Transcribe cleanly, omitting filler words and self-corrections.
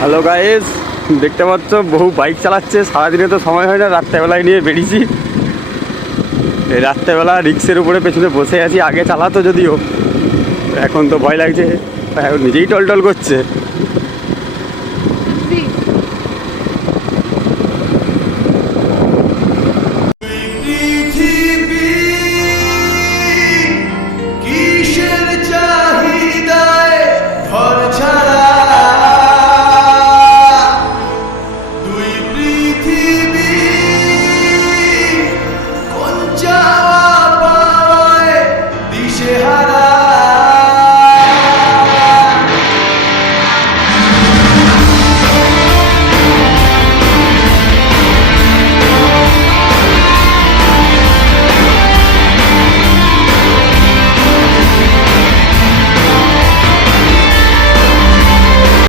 Hello guys, দেখতে পাচ্ছ বহু বাইক চালাচ্ছে। সারাদিনে তো সময় হয় না, রাত্রেবেলায় নিয়ে বেরিয়েছি। এই রাত্রেবেলা রিক্সের উপরে পেছনে বসে আছি। আগে চালাতো যদিও, এখন তো ভয় লাগছে, এখন নিজেই টলটল করছে।